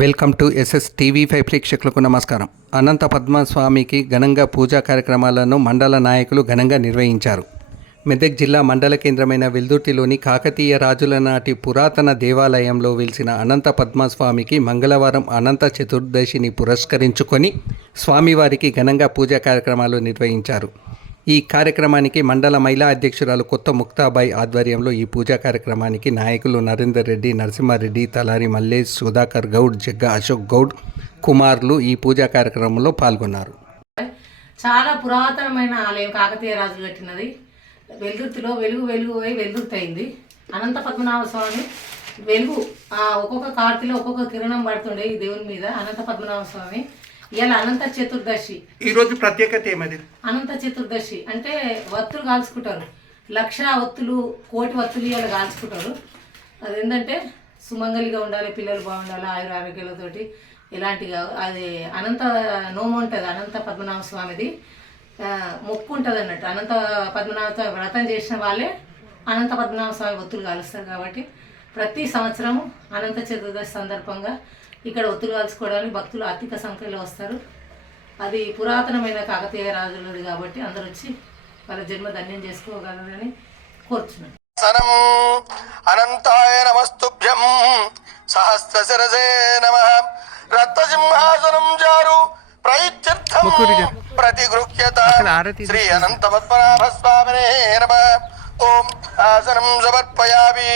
Welcome to SS TV5 ప్రేక్షకులకు నమస్కారం. అనంత పద్మస్వామికి ఘనంగా పూజా కార్యక్రమాలను మండల నాయకులు ఘనంగా నిర్వహించారు. మెదక్ జిల్లా మండల కేంద్రమైన వెల్దుర్తిలోని కాకతీయ రాజుల నాటి పురాతన దేవాలయంలో వెలిసిన అనంత పద్మస్వామికి మంగళవారం అనంత చతుర్దశిని పురస్కరించుకొని స్వామివారికి ఘనంగా పూజా కార్యక్రమాలు నిర్వహించారు. ఈ కార్యక్రమానికి మండల మహిళా అధ్యక్షురాలు కొత్త ముక్తాబాయి ఆధ్వర్యంలో ఈ పూజా కార్యక్రమానికి నాయకులు నరేందర్ రెడ్డి, నరసింహారెడ్డి, తలారి మల్లేష్, సుధాకర్ గౌడ్, జగ్గ అశోక్ గౌడ్ కుమార్లు ఈ పూజా కార్యక్రమంలో పాల్గొన్నారు. చాలా పురాతనమైన ఆలయం కాకతీయ రాజులు కట్టినది. వెల్దుర్తిలో వెలుగు వెల్దుర్తి అయింది. అనంత పద్మనాభ స్వామి వెలుగు ఒక్కొక్క కార్తీలో ఒక్కొక్క కిరణం పడుతుండే ఈ దేవుని మీద. అనంత పద్మనాభ స్వామి ఇలా అనంత చతుర్దశి. ఈ రోజు ప్రత్యేకత ఏమది? అనంత చతుర్దశి అంటే వత్తులు కాల్చుకుంటారు. 1,00,000 ఒత్తులు, 1,00,00,000 ఒత్తులు ఇలా కాల్చుకుంటారు. అదేంటంటే సుమంగలిగా ఉండాలి, పిల్లలు బాగుండాలి, ఆరోగ్యాలతోటి ఇలాంటిగా. అది అనంత నోము ఉంటుంది. అనంత పద్మనాభ స్వామిది మొక్కు ఉంటుంది అన్నట్టు. అనంత పద్మనాభ స్వామి వ్రతం చేసిన వాళ్ళే అనంత పద్మనాభ స్వామి ఒత్తులు కాలుస్తారు. కాబట్టి ప్రతి సంవత్సరము అనంత చతుర్దశి సందర్భంగా ఇక్కడ ఒత్తులు కాల్చుకోవడానికి భక్తులు అధిక సంఖ్యలో వస్తారు. అది పురాతనమైన కాకతీయ రాజులది కాబట్టి అందరూ వచ్చి వాళ్ళ జన్మ ధన్యం చేసుకోగలరని కోరుచున్నాను. అనంతాయ నమస్తుభ్యం సహస్రశిరసే నమః. రత్నసింహాసనం జారు ప్రయిత్యర్థం ప్రతిగృహ్యత శ్రీ అనంత పద్మనాభ స్వామినే నమః. ఓం ఆసనం సమర్పయామి.